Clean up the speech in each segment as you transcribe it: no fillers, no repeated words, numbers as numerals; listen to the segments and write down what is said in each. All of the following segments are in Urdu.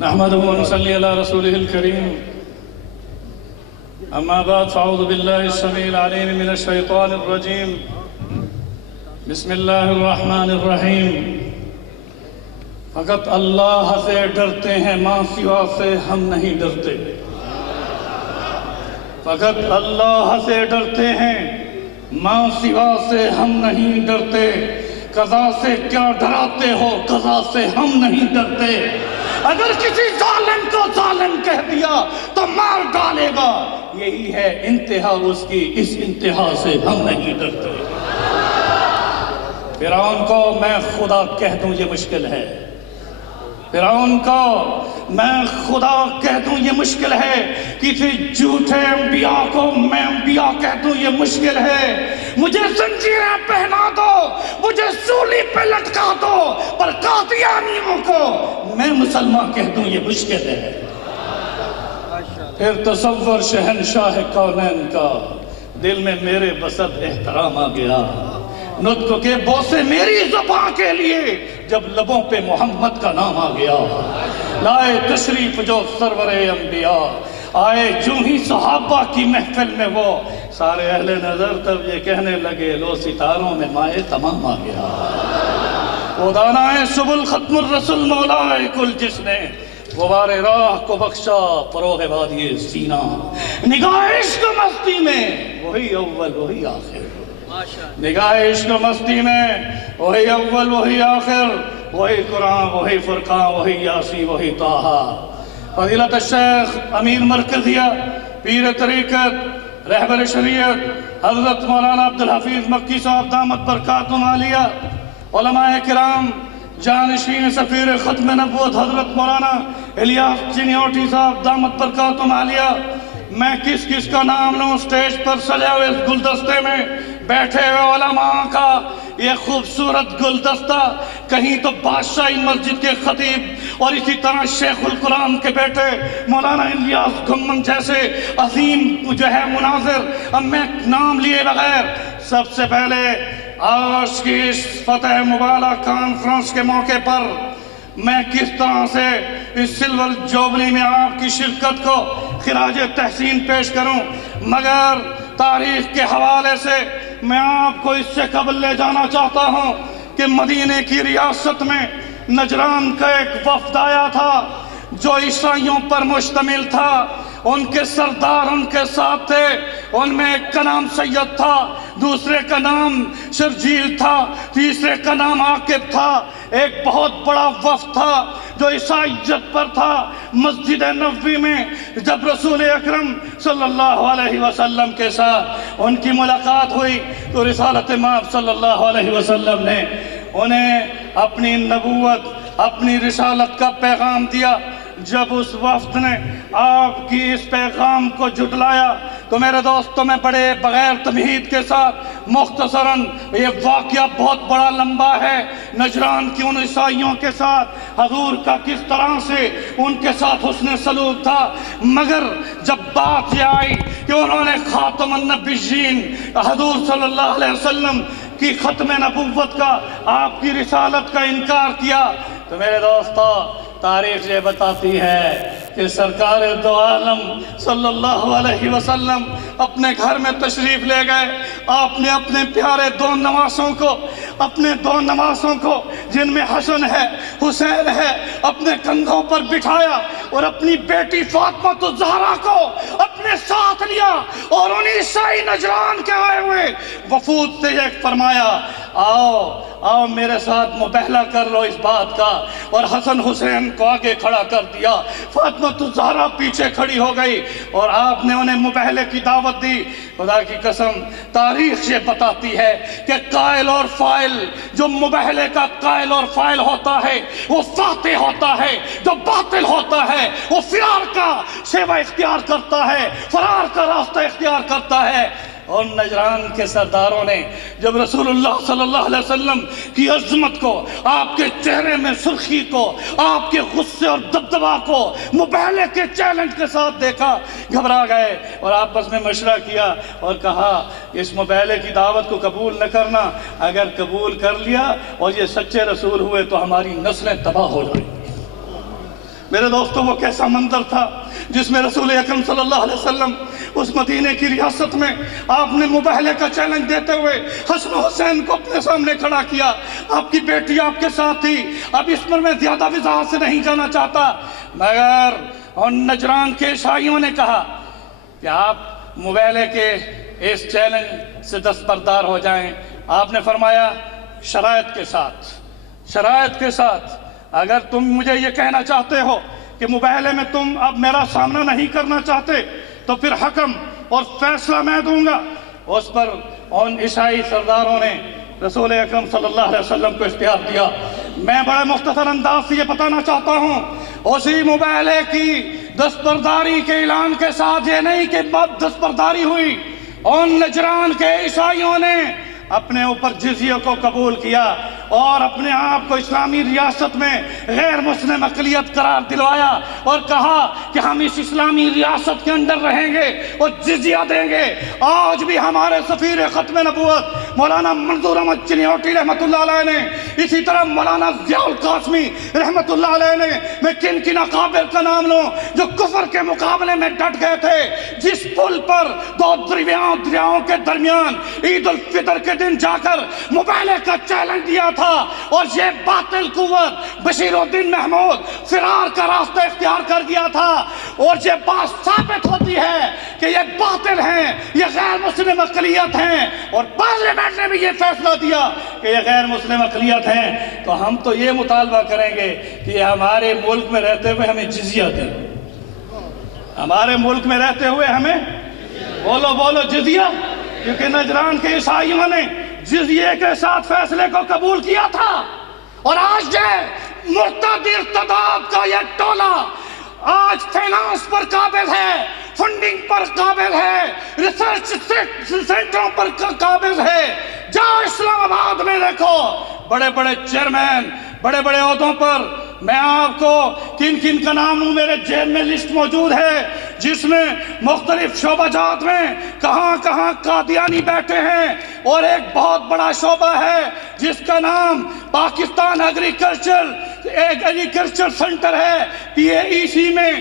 نحمده ونصلي على رسوله الكريم. أما بعد فأعوذ بالله السميع العليم من الشيطان الرجيم. بسم الله الرحمن الرحيم. فقط اللہ سے ڈرتے ہیں، ماں سوا سے ہم نہیں ڈرتے. فقط اللہ سے ڈرتے ہیں، ماں سوا سے ہم نہیں ڈرتے. قضا سے کیا ڈراتے ہو، قضا سے ہم نہیں ڈرتے. اگر کسی ظالم کو ظالم کہہ دیا تو مار ڈالے گا، یہی ہے انتہا اس کی، اس انتہا سے ہم نہیں ڈرتے. فرعون کو میں خدا کہہ دوں یہ مشکل ہے. فرعون کو میں خدا کہہ دوں یہ مشکل ہے. کسی جھوٹے انبیاء کو میں انبیاء کہہ دوں یہ مشکل ہے. مجھے زنجیریں پہنا دو، مجھے سولی پہ لٹکا دو، پر قادیانیوں کو میں مسلمان کہہ دوں یہ مشکل ہے. پھر تصور شہنشاہ کونین کا، دل میں میرے بسط احترام آ گیا. نطق کے بوسے میری زبان کے لیے جب لبوں پہ محمد کا نام آ گیا. لائے تشریف جو سرور انبیاء، آئے جو ہی صحابہ کی محفل میں وہ، سارے اہل نظر تب یہ کہنے لگے لو ستاروں میں مائے تمام آ گیا. وہ دانائے سبل ختم الرسول مولائے کل، جس نے غبار راہ کو بخشا فروغ وادی سینہ. نگاہ عشق مستی میں وہی اول وہی آخر، نگاہ عشق مستی میں وہی اول وہی آخر، وہی قرآن وہی فرقان وہی یاسین وہی طٰہٰ. فضیلت الشیخ امیر مرکزیہ پیر طریقت رہبر شریعت حضرت مولانا عبدالحفیظ مکی صاحب دامت برکاتہم عالیہ، علماء کرام، جانشین سفیر ختم نبوت حضرت مولانا الیاس چنیوٹی صاحب دامت برکاتہم عالیہ. میں کس کس کا نام لوں؟ سٹیج پر سجے ہوئے اس گلدستے میں بیٹھے ہوئے علماء کا یہ خوبصورت گلدستہ، کہیں تو بادشاہی مسجد کے خطیب اور اسی طرح شیخ القرآن کے بیٹے مولانا الیاس گھمن جیسے عظیم جو ہے مناظر. اب میں نام لیے بغیر سب سے پہلے آج کی اس فتح مبارک کانفرنس کے موقع پر میں کس طرح سے اس سلور جوبلی میں آپ کی شرکت کو خراج تحسین پیش کروں، مگر تاریخ کے حوالے سے میں آپ کو اس سے قبل لے جانا چاہتا ہوں کہ مدینے کی ریاست میں نجران کا ایک وفد آیا تھا جو عیسائیوں پر مشتمل تھا. ان کے سردار ان کے ساتھ تھے. ان میں ایک کا نام سید تھا، دوسرے کا نام شرجیل تھا، تیسرے کا نام عاقب تھا. ایک بہت بڑا وفد تھا جو عیسائیت پر تھا. مسجد نبوی میں جب رسول اکرم صلی اللہ علیہ وسلم کے ساتھ ان کی ملاقات ہوئی تو رسالت مآب صلی اللہ علیہ وسلم نے انہیں اپنی نبوت، اپنی رسالت کا پیغام دیا. جب اس وفد نے آپ کی اس پیغام کو جھٹلایا تو میرے دوستوں میں بڑے بغیر تمہید کے ساتھ مختصراً یہ واقعہ بہت بڑا لمبا ہے. نجران کی ان عیسائیوں کے ساتھ حضور کا کس طرح سے ان کے ساتھ حسن سلوک تھا، مگر جب بات یہ آئی کہ انہوں نے خاتم النبیین حضور صلی اللہ علیہ وسلم کی ختم نبوت کا، آپ کی رسالت کا انکار کیا تو میرے دوستوں تاریخ یہ بتاتی ہے کہ سرکار دو عالم صلی اللہ علیہ وسلم اپنے گھر میں تشریف لے گئے. آپ نے اپنے پیارے دو نواسوں کو، اپنے دو نواسوں کو جن میں حسن ہے حسین ہے، اپنے کندھوں پر بٹھایا اور اپنی بیٹی فاطمہ الزہرا کو اپنے ساتھ لیا اور ان عیسائی نجران کے آئے ہوئے وفود سے یہ فرمایا آؤ آؤ میرے ساتھ مباہلہ کر لو اس بات کا. اور حسن حسین کو آگے کھڑا کر دیا، فاطمہ الزہرا پیچھے کھڑی ہو گئی اور آپ نے انہیں مباہلے کی دعوت دی. خدا کی قسم تاریخ یہ بتاتی ہے کہ قائل اور فائل، جو مباہلے کا قائل اور فائل ہوتا ہے وہ فاتح ہوتا ہے، جو باطل ہوتا ہے وہ فرار کا سیوا اختیار کرتا ہے، فرار کا راستہ اختیار کرتا ہے. اور نجران کے سرداروں نے جب رسول اللہ صلی اللہ علیہ وسلم کی عظمت کو، آپ کے چہرے میں سرخی کو، آپ کے غصے اور دبدبا کو مباہلے کے چیلنج کے ساتھ دیکھا، گھبرا گئے اور آپس میں مشورہ کیا اور کہا اس مباہلے کی دعوت کو قبول نہ کرنا، اگر قبول کر لیا اور یہ سچے رسول ہوئے تو ہماری نسلیں تباہ ہو جائیں. میرے دوستوں وہ کیسا منظر تھا جس میں رسول اکرم صلی اللہ علیہ وسلم اس مدینے کی ریاست میں آپ نے مباہلے کا چیلنج دیتے ہوئے حسن و حسین کو اپنے سامنے کھڑا کیا. آپ کی بیٹی آپ کے ساتھ تھی. اب اس پر میں زیادہ وضاحت سے نہیں جانا چاہتا، مگر ان نجران کے عیسائیوں نے کہا کہ آپ مباہلے کے اس چیلنج سے دستبردار ہو جائیں. آپ نے فرمایا شرائط کے ساتھ اگر تم مجھے یہ کہنا چاہتے ہو کہ مباہلے میں تم اب میرا سامنا نہیں کرنا چاہتے تو پھر حکم اور فیصلہ میں دوں گا. اس پر ان عیسائی سرداروں نے رسول اکرم صلی اللہ علیہ وسلم کو اختیار دیا. میں بڑے مختصر انداز سے یہ بتانا چاہتا ہوں، اسی مباہلے کی دستبرداری کے اعلان کے ساتھ یہ نہیں کہ بد دستبرداری ہوئی، ان نجران کے عیسائیوں نے اپنے اوپر جزیہ کو قبول کیا اور اپنے آپ کو اسلامی ریاست میں غیر مسلم اقلیت قرار دلوایا اور کہا کہ ہم اس اسلامی ریاست کے اندر رہیں گے اور جزیہ دیں گے. آج بھی ہمارے سفیر ختم نبوت مولانا منظور احمد چنیوٹی رحمۃ اللہ علیہ نے، اسی طرح مولانا ضیاء القاسمی رحمۃ اللہ علیہ نے، میں کن اکابر کا نام لوں جو کفر کے مقابلے میں ڈٹ گئے تھے. جس پل پر دو دریاؤں کے درمیان عید الفطر کے دن جا کر مباہلے کا چیلنج دیا تھا اور یہ باطل قوت بشیر الدین محمود فرار کا راستہ اختیار کر گیا تھا. اور یہ بات ثابت ہوتی ہے کہ یہ باطل ہیں، یہ غیر مسلم اقلیت ہیں، اور پارلیمنٹ نے بھی یہ فیصلہ دیا کہ یہ غیر مسلم اقلیت ہیں. تو ہم تو یہ مطالبہ کریں گے کہ ہمارے ملک میں رہتے ہوئے ہمیں جزیہ دیں. ہمارے ملک میں رہتے ہوئے ہمیں بولو جزیہ، کیونکہ نجران کے عیسائیوں نے جزیے کے ساتھ فیصلے کو قبول کیا تھا. اور آج جو مرتد ارتداد کا یہ ٹولہ آج فائنانس پر قابض ہے، فنڈنگ پر قابض ہے، ریسرچ سینٹروں پر قابض ہے. جاؤ اسلام آباد میں دیکھو بڑے بڑے چیئرمین، بڑے بڑے عہدوں پر. میں آپ کو کن کا نام لوں، میرے جیب میں لسٹ موجود ہے جس میں مختلف شعبہ جات میں کہاں قادیانی بیٹھے ہیں. اور ایک بہت بڑا شعبہ ہے جس کا نام پاکستان ایگریکلچر سینٹر ہے PAEC میں،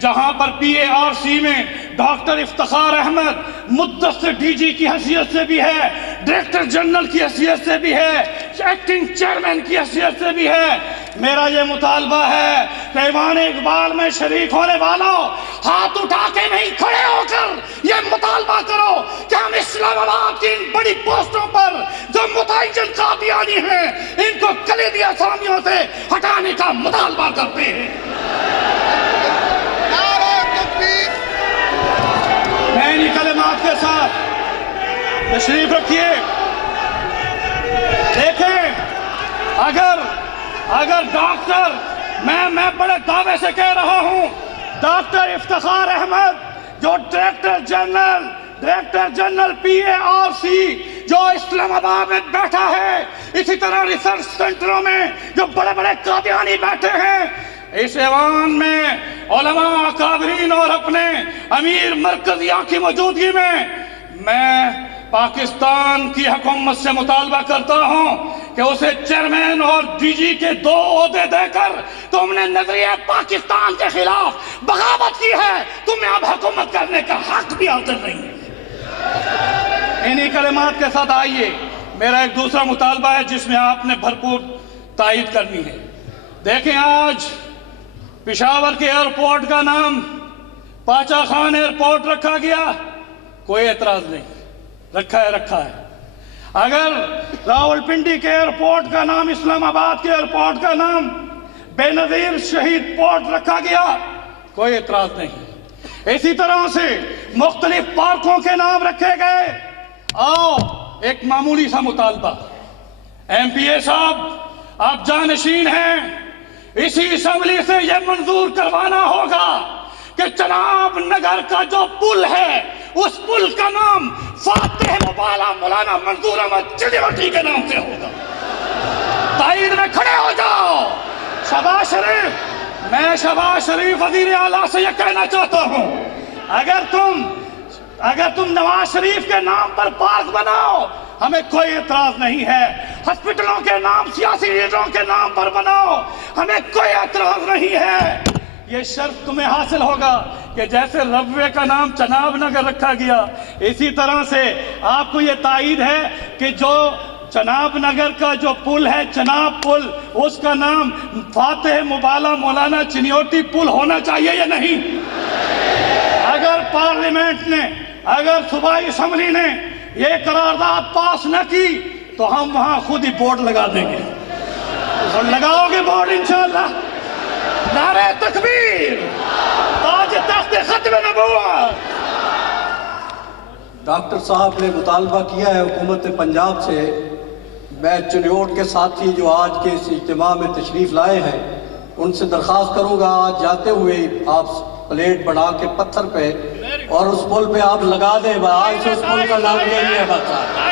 جہاں پر PARC میں ڈاکٹر افتخار احمد مدثر DG کی حیثیت سے بھی ہے، ڈائریکٹر جنرل کی حیثیت سے بھی ہے، ایکٹنگ چیئرمین کی حیثیت سے بھی ہے. میرا یہ مطالبہ ہے کہ ایوان اقبال میں شریک ہونے والوں ہاتھ اٹھا کے نہیں کھڑے ہو کر یہ مطالبہ کرو کہ ہم اسلام آباد کی ان بڑی پوسٹوں پر جو متعین قادیانی ہیں ان کو کلیدی اسامیوں سے ہٹانے کا مطالبہ کرتے ہیں. میں انہی کلمات کے ساتھ تشریف رکھیے. دیکھیں اگر ڈاکٹر میں بڑے دعوے سے کہہ رہا ہوں، ڈاکٹر افتخار احمد جو ڈائریکٹر جنرل PARC جو اسلام آباد میں بیٹھا ہے، اسی طرح ریسرچ سینٹروں میں جو بڑے بڑے قادیانی بیٹھے ہیں، اس ایوان میں علماء اکابرین اور اپنے امیر مرکزیہ کی موجودگی میں پاکستان کی حکومت سے مطالبہ کرتا ہوں کہ اسے چیئرمین اور DG کے 2 عہدے دے کر تم نے نظریہ پاکستان کے خلاف بغاوت کی ہے، تمہیں اب حکومت کرنے کا حق بھی حاصل نہیں ہے. انہی کلمات کے ساتھ آئیے میرا ایک دوسرا مطالبہ ہے جس میں آپ نے بھرپور تائید کرنی ہے. دیکھیں آج پشاور کے ایئرپورٹ کا نام پاچا خان ایئرپورٹ رکھا گیا، کوئی اعتراض نہیں، رکھا ہے. اگر راولپنڈی کے ایئرپورٹ کا نام، اسلام آباد کے ایئرپورٹ کا نام بے نظیر شہید پورٹ رکھا گیا، کوئی اعتراض نہیں. اسی طرح سے مختلف پارکوں کے نام رکھے گئے. آؤ ایک معمولی سا مطالبہ، MPA صاحب آپ جانشین ہیں، اسی اسمبلی سے یہ منظور کروانا ہوگا کہ چناب نگر کا جو پل ہے اس پل کا نام فاتح مبالا مولانا منظور احمد چنیوٹی کے نام سے ہوگا. تائید میں کھڑے ہو جاؤ. شہباز شریف، میں شہباز شریف وزیر اعلیٰ سے یہ کہنا چاہتا ہوں، اگر تم نواز شریف کے نام پر پارک بناؤ ہمیں کوئی اعتراض نہیں ہے، ہاسپٹلوں کے نام سیاسی لیڈروں کے نام پر بناؤ، ہمیں کوئی اعتراض نہیں ہے۔ یہ شرف تمہیں حاصل ہوگا کہ جیسے ربوے کا نام چناب نگر رکھا گیا، اسی طرح سے آپ کو یہ تائید ہے کہ جو چناب نگر کا جو پل ہے چناب پل، اس کا نام فاتح مبالہ مولانا چنیوٹی پل ہونا چاہیے یا نہیں؟ اگر پارلیمنٹ نے، اگر صوبائی اسمبلی نے یہ قرارداد پاس نہ کی تو ہم وہاں خود ہی بورڈ لگا دیں گے۔ اور لگاؤ گے بورڈ انشاءاللہ؟ نعرہ تکبیر، تاج تخت ختم نبوت۔ ڈاکٹر صاحب نے مطالبہ کیا ہے حکومت پنجاب سے، میں چنیوٹ کے ساتھی جو آج کے اس اجتماع میں تشریف لائے ہیں ان سے درخواست کروں گا آج جاتے ہوئے آپ پلیٹ بنا کے پتھر پہ اور اس پل پہ آپ لگا دیں، آج سے اس پل کا نام یہی ہے بات۔